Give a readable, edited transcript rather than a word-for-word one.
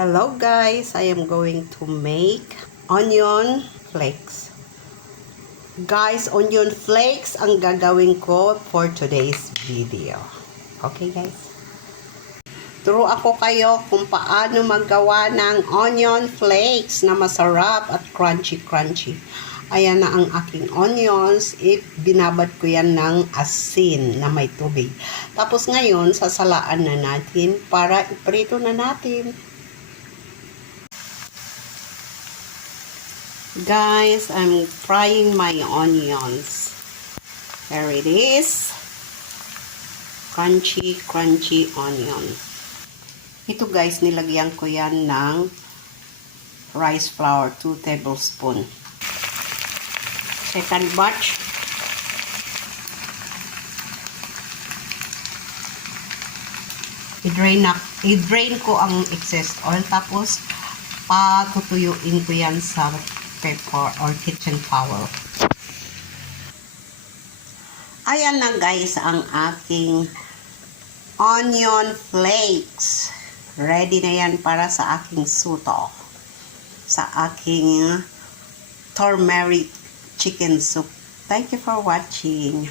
Hello guys, I am going to make onion flakes. Guys, onion flakes ang gagawin ko for today's video. Okay guys? Turo ako kayo kung paano maggawa ng onion flakes na masarap at crunchy. Ayan na ang aking onions. Binabad ko yan ng asin na may tubig. Tapos ngayon, sasalaan na natin para iprito na natin. Guys, I'm frying my onions. There it is. Crunchy onions. Ito guys, nilagyan ko yan ng rice flour, 2 tablespoons. Second batch. I-drain ko ang excess oil, tapos patutuyuin ko yan sa paper or kitchen towel. Ayan na guys ang aking onion flakes. Ready na yan para sa aking suto. Sa aking turmeric chicken soup. Thank you for watching.